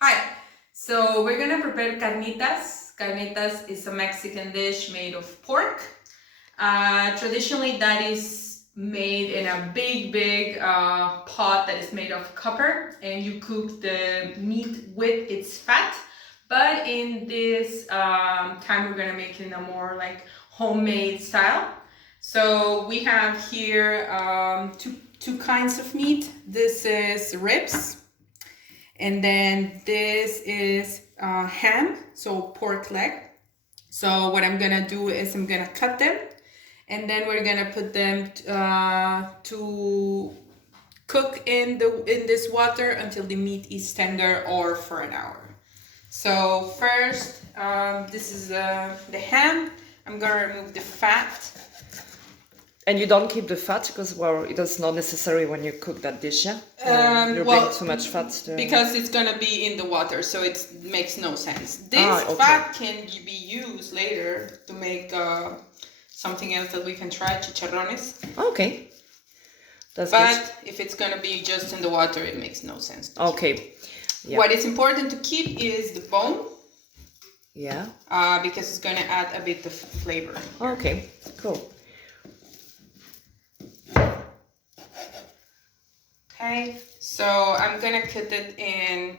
Hi, so we're gonna prepare carnitas. Carnitas is a Mexican dish made of pork. Traditionally, that is made in a big pot that is made of copper, and you cook the meat with its fat. But in this time, we're gonna make it in a more like homemade style. So we have here two kinds of meat. This is ribs. And then this is ham, so pork leg. So what I'm gonna do is I'm gonna cut them, and then we're gonna put them to cook in this water until the meat is tender, or for an hour. So first, this is the ham. I'm gonna remove the fat. And you don't keep the fat because, well, it is not necessary when you cook that dish, yeah? You bring too much fat to... Because it's gonna be in the water, so it makes no sense. This fat can be used later to make something else that we can try, chicharrones. Okay. That's good. But if it's gonna be just in the water, it makes no sense. Okay. Yeah. What is important to keep is the bone. Yeah. Because it's gonna add a bit of flavor. Okay, cool. Okay, so I'm gonna cut it in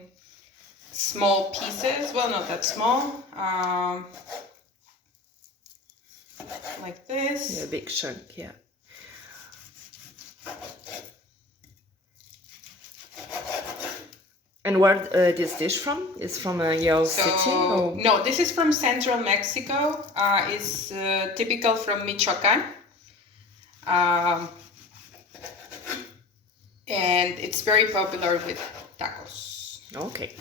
small pieces. Well, not that small. Like this. Yeah, big chunk, yeah. And where this dish from? Is from your city? Or? No, this is from central Mexico. It's typical from Michoacan. And it's very popular with tacos. Okay.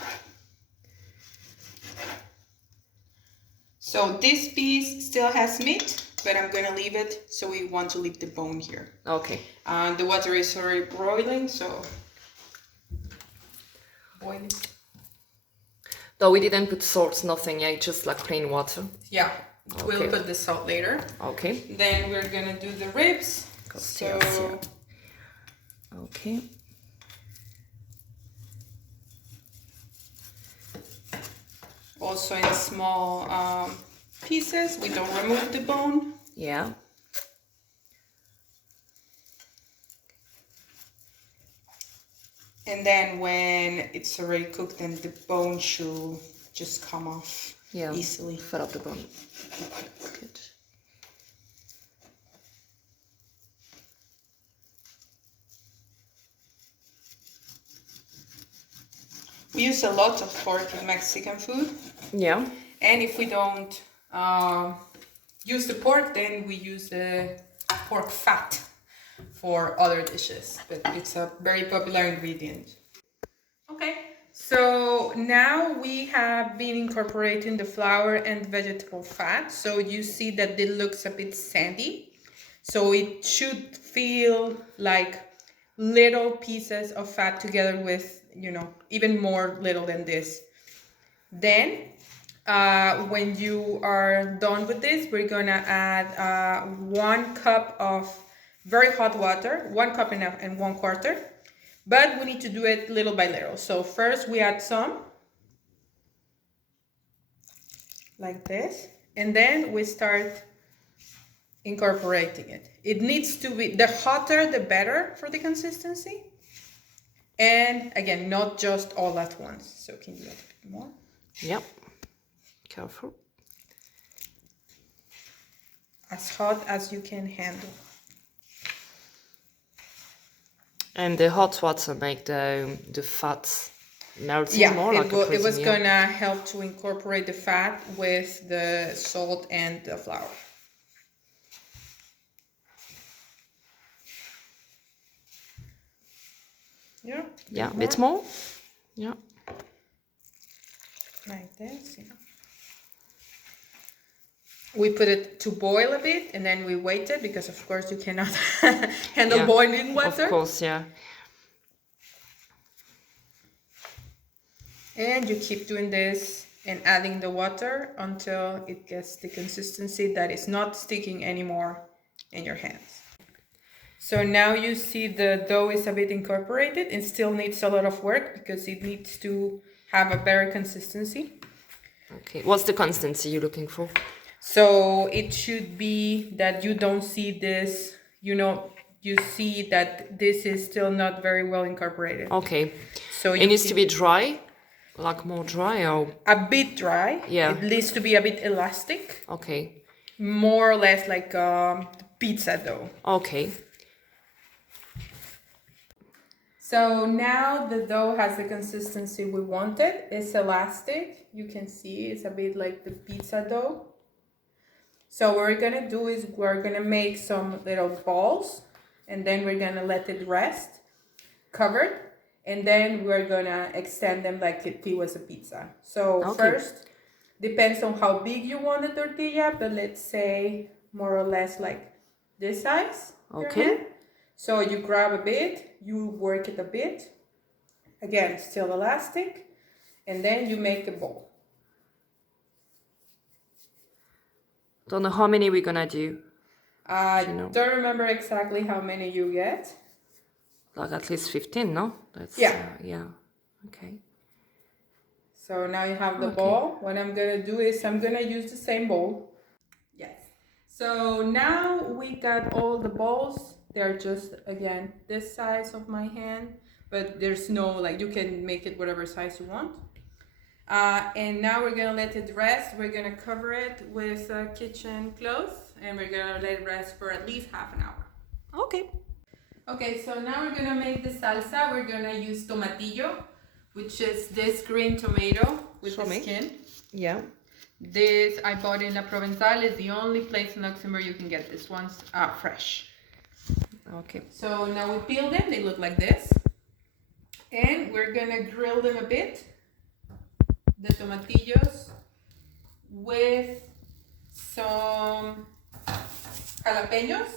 So this piece still has meat, but I'm gonna leave it, so we want to leave the bone here. Okay. The water is already boiling, so boil it. Though we didn't put salt, nothing, yeah, just like plain water. Yeah, okay. We'll put the salt later. Okay. Then we're gonna do the ribs. So, okay. Also in small pieces. We don't remove the bone. Yeah. And then when it's already cooked, then the bone should just come off easily. Fell off the bone. That's good. We use a lot of pork in Mexican food. Yeah. And if we don't use the pork, then we use the pork fat for other dishes. But it's a very popular ingredient. Okay, so now we have been incorporating the flour and vegetable fat. So you see that it looks a bit sandy. So it should feel like little pieces of fat together with, you know, even more little than this. Then when you are done with this, we're gonna add 1 cup of very hot water, 1 cup and 1/4, but we need to do it little by little. So first we add some, like this, and then we start incorporating it. It needs to be, the hotter the better for the consistency. And again, not just all at once. So can you add a bit more? Yep. Careful. As hot as you can handle. And the hot water make the fat melting more like a it was gonna help to incorporate the fat with the salt and the flour. Yeah. Yeah, a bit more. Yeah. Like this, yeah. We put it to boil a bit, and then we wait it, because of course you cannot handle boiling water. Of course, yeah. And you keep doing this and adding the water until it gets the consistency that is not sticking anymore in your hands. So now you see the dough is a bit incorporated. It still needs a lot of work because it needs to have a better consistency. Okay. What's the consistency you're looking for? So it should be that you don't see this, you see that this is still not very well incorporated. Okay. So it needs to be dry, like more dry, or a bit dry. Yeah. It needs to be a bit elastic. Okay. More or less like pizza dough. Okay. So now the dough has the consistency we wanted. It's elastic. You can see it's a bit like the pizza dough. So what we're gonna do is we're gonna make some little balls, and then we're gonna let it rest, covered, and then we're gonna extend them like if it was a pizza. So first, depends on how big you want the tortilla, but let's say more or less like this size. Okay. So you grab a bit, you work it a bit, again, still elastic, and then you make a ball. Don't know how many we're gonna do. I don't remember exactly how many you get. Like at least 15, no? That's, yeah. Okay. So now you have the ball. What I'm gonna do is I'm gonna use the same bowl. Yes. So now we got all the balls. They're just, again, this size of my hand, but there's no, like, you can make it whatever size you want. And now we're gonna let it rest. We're gonna cover it with kitchen cloth, and we're gonna let it rest for at least half an hour. Okay. Okay, so now we're gonna make the salsa. We're gonna use tomatillo, which is this green tomato with the skin. Yeah. This I bought in La Provençal. It's the only place in Luxembourg you can get this one's fresh. Okay. So now we peel them. They look like this. And we're gonna grill them a bit. The tomatillos with some jalapenos.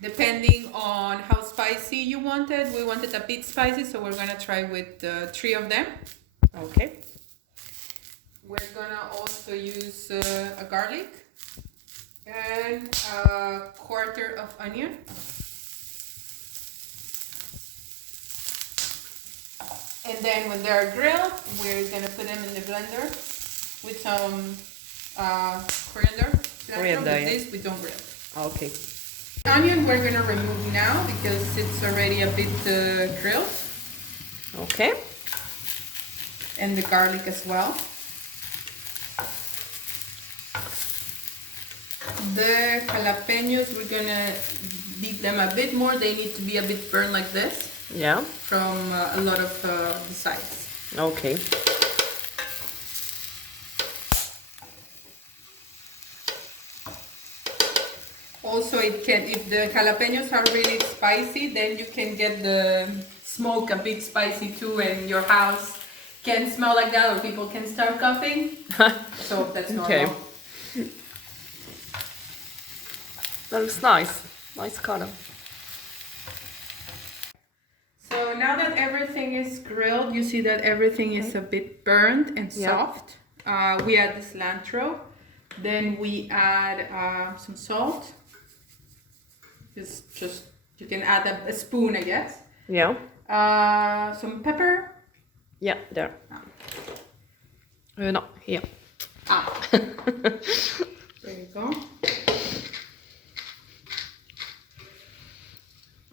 Depending on how spicy you wanted. We wanted a bit spicy, so we're gonna try with 3 of them. Okay. We're gonna also use a garlic and a quarter of onion. And then when they're grilled, we're gonna put them in the blender with some coriander. With this, we don't grill. Okay. The onion we're gonna remove now because it's already a bit grilled. Okay. And the garlic as well. The jalapenos, we're gonna beat them a bit more. They need to be a bit burned like this. Yeah. From a lot of the sides. Okay. Also, if the jalapenos are really spicy, then you can get the smoke a bit spicy too, and your house can smell like that, or people can start coughing. So that's normal. Okay. That looks nice. Nice color. So now that everything is grilled, you see that everything is a bit burnt and soft. We add the cilantro. Then we add some salt. Just you can add a spoon, I guess. Yeah. Some pepper. Yeah, there. No, here. There you go.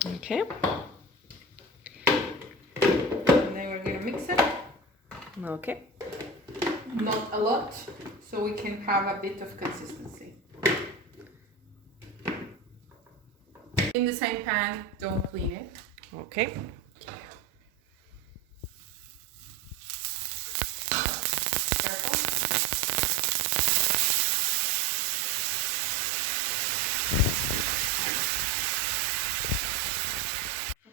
Okay. And then we're gonna mix it. Okay. Not a lot, so we can have a bit of consistency. In the same pan, don't clean it. Okay. Careful.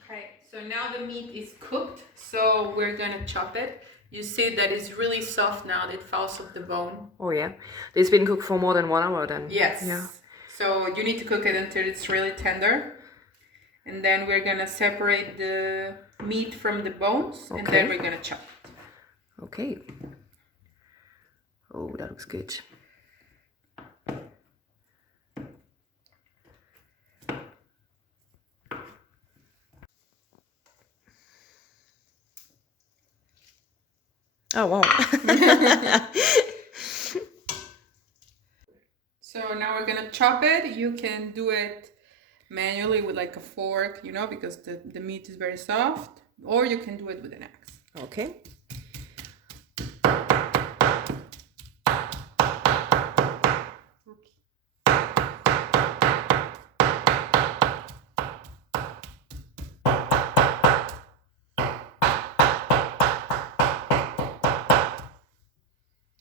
Okay, so now the meat is cooked, so we're gonna chop it. You see that it's really soft now, it falls off the bone. Oh yeah. It's been cooked for more than 1 hour then. Yes. Yeah. So you need to cook it until it's really tender. And then we're gonna separate the meat from the bones, and then we're gonna chop it. Okay. Oh, that looks good. Oh, wow. So now we're gonna chop it. You can do it manually with like a fork, you know, because the meat is very soft, or you can do it with an axe. Okay.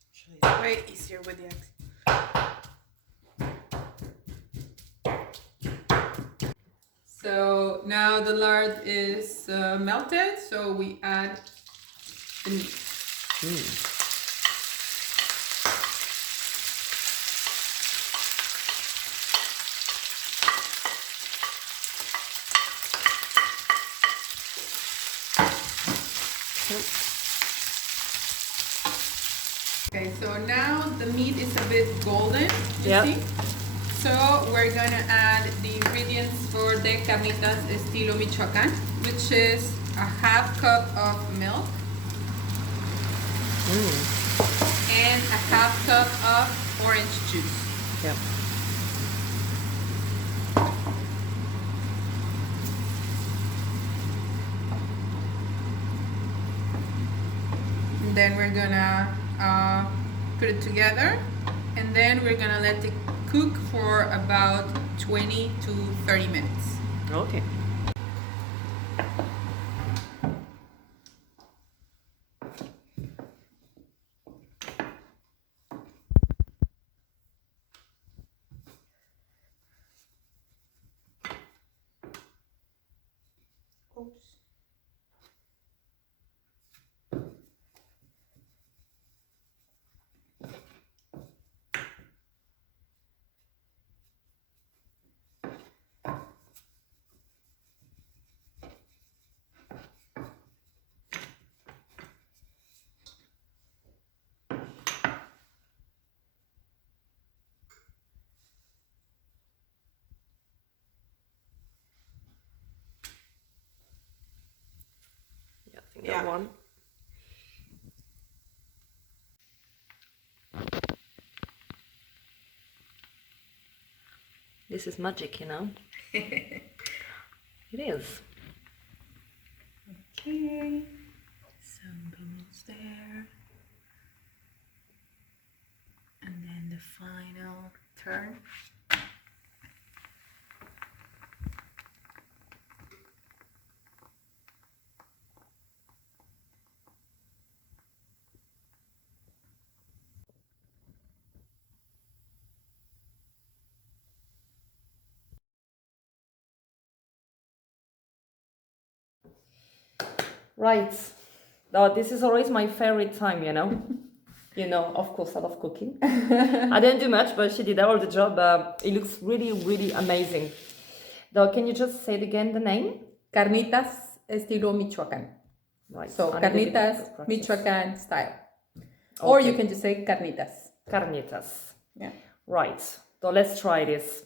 Actually, it's way easier with the axe. So now the lard is melted, so we add the meat. Okay, so now the meat is a bit golden, you see? So we're gonna add the ingredients for the Carnitas estilo Michoacan, which is a half cup of milk and a half cup of orange juice. Yeah. And then we're gonna put it together, and then we're gonna let it cook for about 20 to 30 minutes. Okay. Oops. Yeah, I think that one. This is magic, you know. It is. Okay, some bubbles there. And then the final turn. Right. Now, this is always my favorite time, you know. You know, of course, I love cooking. I didn't do much, but she did all the job. It looks really, really amazing. Now, can you just say it again, the name? Carnitas estilo Michoacan. Right. So I need a bit of Carnitas practice. Michoacan style. Or Okay. you can just say Carnitas. Carnitas. Yeah. Right. So let's try this.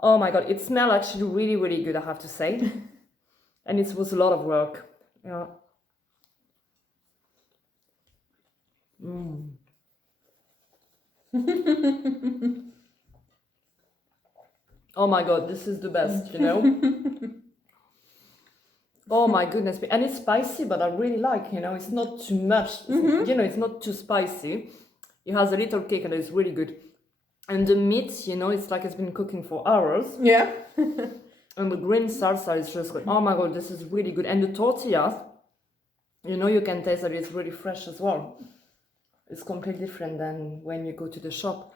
Oh my god, it smells actually really, really good, I have to say. And it was a lot of work. Yeah. Oh my god, this is the best, you know. Oh my goodness. And it's spicy, but I really like, you know, it's not too much. You know, it's not too spicy. It has a little kick and it's really good. And the meat, you know, it's like it's been cooking for hours. Yeah. And the green salsa is just good. Oh my god, this is really good. And the tortillas, you know, you can taste that it's really fresh as well. It's completely different than when you go to the shop.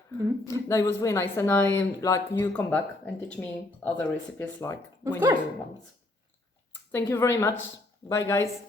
That was really nice. And I like you come back and teach me other recipes like when you want. Thank you very much. Bye guys.